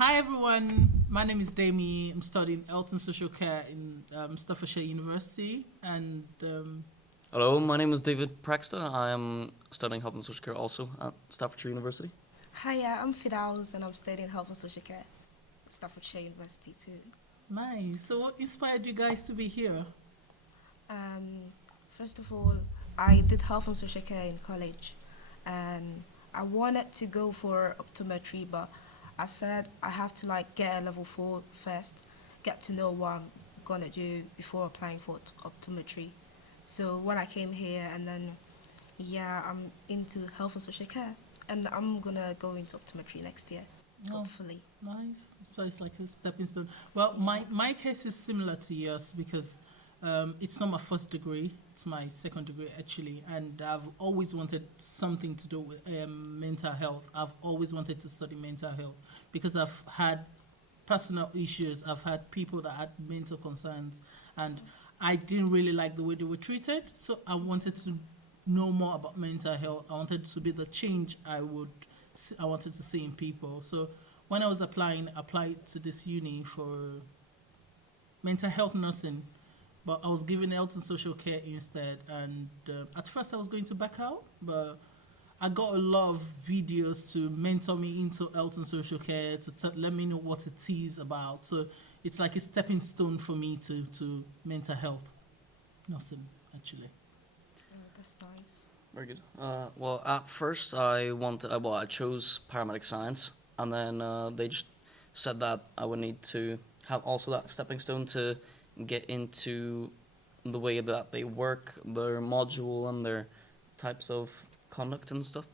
Hi everyone, my name is Demi. I'm studying health and social care in Staffordshire University, and Hello, my name is David Praxta. I am studying health and social care also at Staffordshire University. Hiya, I'm Firdaus and I'm studying health and social care at Staffordshire University too. nice. So, what inspired you guys to be here? Um, First of all, I did health and social care in college and I wanted to go for optometry, but I said I have to get a level 4 first, get to know what I'm gonna do before applying for optometry. So when I came here and then, yeah, I'm into health and social care and I'm gonna go into optometry next year, Oh, hopefully. nice. So it's like a stepping stone. Well, my case is similar to yours because it's not my first degree; it's my second degree actually, and I've always wanted something to do with mental health. I've always wanted to study mental health because I've had personal issues. I've had people that had mental concerns, and I didn't really like the way they were treated. So I wanted to know more about mental health. I wanted to be the change I wanted to see in people. So when I was applying, I applied to this uni for mental health nursing, but I was given health and social care instead. And at first, I was going to back out, but I got a lot of videos to mentor me into health and social care to let me know what it is about. So it's like a stepping stone for me to mental health nursing, actually. That's nice. Very good. Well, at first I chose paramedic science, and then they just said that I would need to have also that stepping stone to get into the way that they work, their module, and their types of conduct and stuff.